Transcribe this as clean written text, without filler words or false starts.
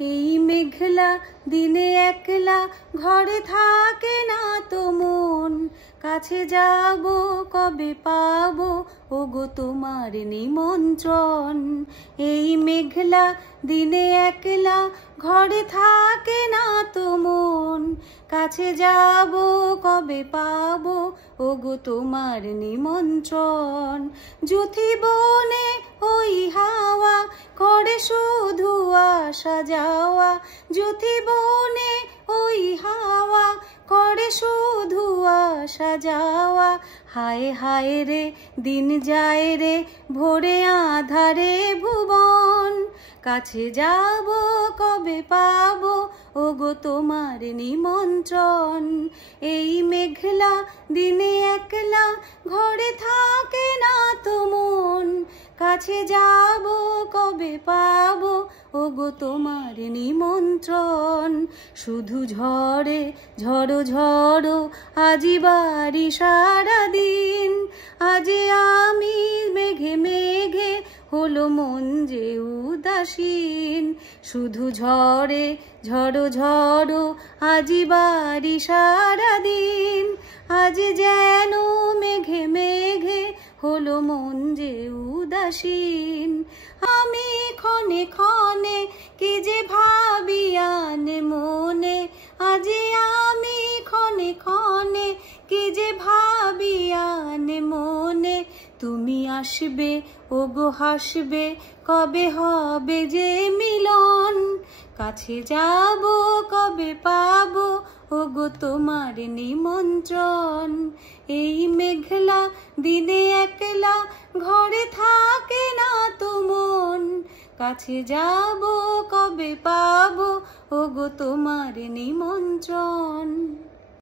এই মেঘলা দিনে একলা ঘরে থাকে না তো মন, কাছে যাব কবে পাবো ওগো তোমার নিমন্ত্রণ। এই মেঘলা দিনে একলা ঘরে থাকে না তো মন, কাছে যাব কবে পাবো ওগো তোমার নিমন্ত্রণ। যুথি বনে ওই হাওয়া করে শুধু আসা যাওয়া, যুথি বনে ওই হাওয়া করে শুধু আসা যাওয়া। হায় হায় রে দিন যায় রে ভোরে আধারে ভুবন, কাছে যাব কবে পাবো ওগো তোমার নিমন্ত্রণ। এই মেঘলা দিনে একলা ঘরে থাকে না তো মন, কাছে যাব কবে পাবো ওগো তোমার নিমন্ত্রণ। শুধু ঝড়ে ঝড়ো ঝড়ো আজি বাড়ি সারাদিন, আজি আমি মেঘে মেঘে হলো মন যে উদাসীন। শুধু ঝড়ে ঝড়ো ঝড়ো আজি বাড়ি সারাদিন, আজ যেন মেঘে মেঘে হলো মন যে উদাসীন। আমি ক্ষণে ক্ষণে কি যে ভাবি আনে মনে, আজি আমি ক্ষণে ক্ষণে কি যে ভাবি আনে মনে। তুমি আসবে ওগো হাসবে কবে হবে যে মিলন, কাছে যাব কবে পাবো ওগো তোমার নিমন্ত্রণ। এই মেঘলা দিনে একলা ঘরে থাকে না তো মন, কাছে যাব কবে পাবো ওগো তোমার নিমন্ত্রণ।